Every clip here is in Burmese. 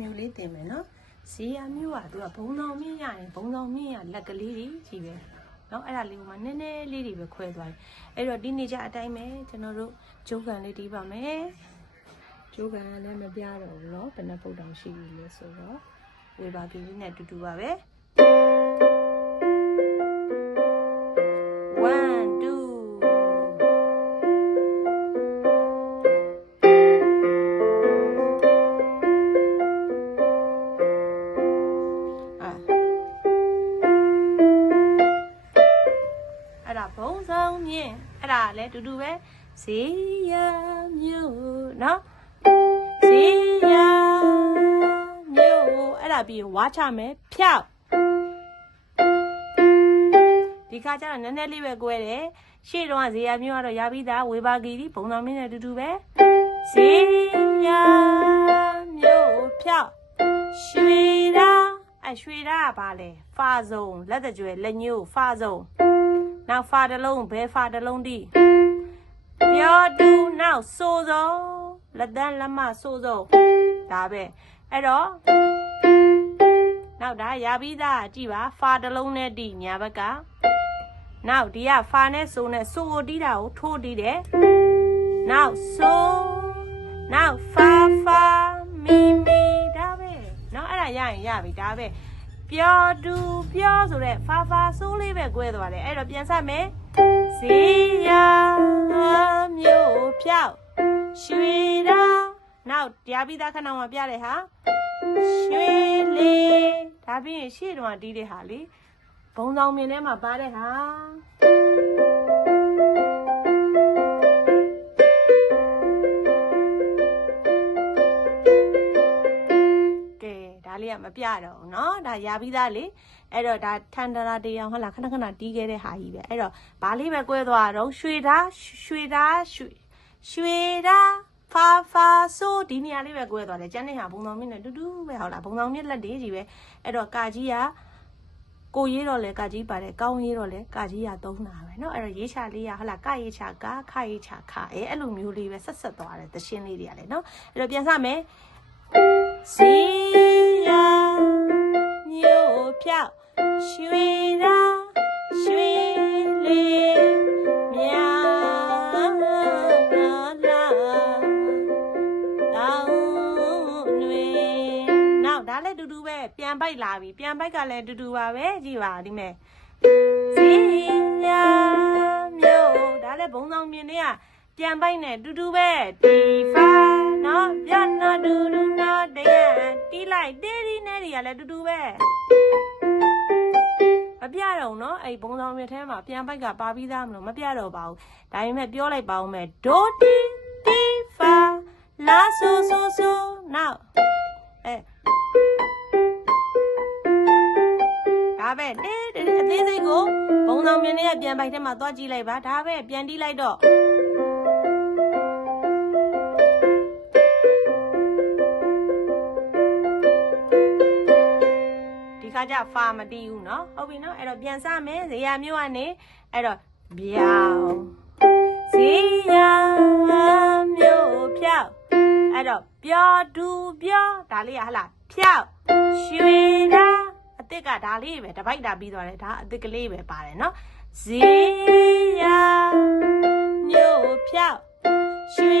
မျိုးလေးတင်မယ်နော်ဇီယာမျိုးကသူကဘုံဆောင်မြင့်ရရင်ဘုံဆောင်မြင့်ရလက်ကလေးတွေကြီးပဲနော်အဲ့ဒါလေးကမှနည်းနည်းလေးတွေပဲခွဲသွားတယ်အဲ့တော့ဒီနေကြအတိုင်းပဲကျွန်တော်တို့ဂျိုးကန်လေးတီးပါမယ်ဂျိုးကန်ကလည်းမပြတော့ဘူးနော်ဘယ်နှပုတ်တောင်ရှိပြီလဲဆိုတော့ဝေပါပြည်လေးနဲ့အတူတူပါပဲ1 ဆောင်မြင့်အဲ့ဒါလည်းတူတူပဲဇေယမြို့နော်ဇေယမြို့အဲ့ဒါပြီးရင်ဝါချမယ်ဖြောက်ဒီခါကျတော့နည်းနည်းလေးပဲ꿰တယ်ရှေ့တုန်းကဇေယမြို့ကတော့ရပြီးသားဝေဘာဂီဒီဘုံဆောင်မြင့်နဲ့တူတူပဲဇေယမြို့ဖြောက်ရွှေရာအရွှေရာကဘာလဲဖာစုံလက်တကြွယ်လက်ညိုးဖာစုံ နောက်ဖာတလုံးဘဲဖာတလုံးဒီပြောတူနောက်ဆိုစောလက်တန်းလက်မဆိုစောဒါပဲအဲ့တော့နောက်ဒါရာပြီးသားကြည့်ပါဖာတလုံးနဲ့ဒီညာဘက်ကနောက်ဒီကဖာနဲ့ဆိုနဲ့ဆိုတီးတာကိုထိုးတီးတယ်နောက်ဆိုနောက်ဖာဖာမီမီဒါပဲနော်အဲ့ဒါရရင်ရပြီဒါပဲ ပျော်တူပျော်ဆိုတဲ့ဖာဖာဆိုးလေးပဲ꿰သွားတယ်အဲ့တော့ပြန်ဆက်မယ်ဇေယမျိုးဖြောက်ရွှေရာနောက်တရားပြီးသားခဏမှပြတယ်ဟာရွှေလေးဒါပြီးရင်ရှေ့တုန်းကတီးတဲ့ဟာလေဘုံဆောင်မြင်ထဲမှာပါတဲ့ဟာ ဒါလေးကမပြတော့ဘူးเนาะဒါရပြီးသားလေအဲ့တော့ဒါထန်တရာတေးအောင်ဟုတ်လားခဏခဏတီးခဲ့တဲ့ဟာကြီးပဲအဲ့တော့ဘာလေးပဲ꿰သွားတော့ရွှေသားရွှေသားရွှေရွှေသားဖာဖာဆိုဒီနေရာလေးပဲ꿰သွားတယ်ကျန်တဲ့ဟာဘုံတော်မြင့်နဲ့တူတူပဲဟုတ်လားဘုံတော်မြင့်လက်တွေကြီးပဲအဲ့တော့ကာကြီးကကိုရေးတော့လဲကာကြီးပါတယ်ကောင်းရေးတော့လဲကာကြီးကသုံးတာပဲเนาะအဲ့တော့ရေးချလေးကဟုတ်လားကရေးချကာခရေးချခအဲအဲ့လိုမျိုးလေးပဲဆက်ဆက်သွားတယ်သရှင်လေးတွေကလည်းเนาะအဲ့တော့ပြန်စမယ် စီ ပဲပြန်ပိုက်လာပြီပြန်ပိုက်ကလည်းတူတူပါပဲကြည်ပါဒီမဲ့စီရမြို့ဒါလည်းဘုံဆောင်မြင်တွေကပြန်ပိုက်နဲ့တူတူပဲဒီဖာနော်ပြန်နော်တူတူနော်တရတီးလိုက်တေးဒီနဲ့တွေကလည်းတူတူပဲ မပြတော့ဘူးနော်အဲ့ဘုံဆောင်မြင်ထဲမှာပြန်ပိုက်ကပါပြီးသားမလို့မပြတော့ပါဘူးဒါပေမဲ့ပြောလိုက်ပါဦးမယ်ဒိုတီတီဖာလာဆိုဆိုဆိုနောက်အဲဒါပဲတေးတေးအသေးစိတ်ကိုဘုံဆောင်မြင်တွေကပြန်ပိုက်ထဲမှာသွားကြည့်လိုက်ပါဒါပဲပြန်တီးလိုက်တော့ ဒီခါကျဖာမတီးဘူးเนาะဟုတ်ပြီเนาะအဲ့တော့ပြန်စမယ်ဇေယမျိုးကနေအဲ့တော့ပြောင်းဇေယမျိုးဖြောက်အဲ့တော့ပျော်တူပျော်ဒါလေးရဟလားဖြောက်ရွှေတာအစ်စ်ကဒါလေးပဲတပိုက်တာပြီးသွားတယ်ဒါအစ်စ်ကလေးပဲပါတယ်เนาะဇေယမျိုးဖြောက်ရွှေ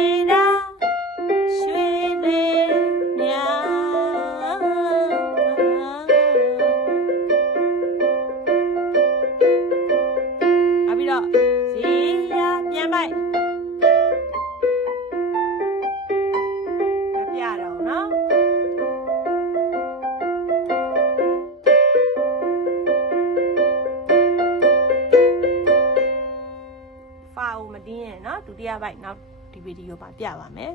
တာရွှေ ဒုတိယပိုက်နောက်ဒီဗီဒီယိုပါပြပါမယ်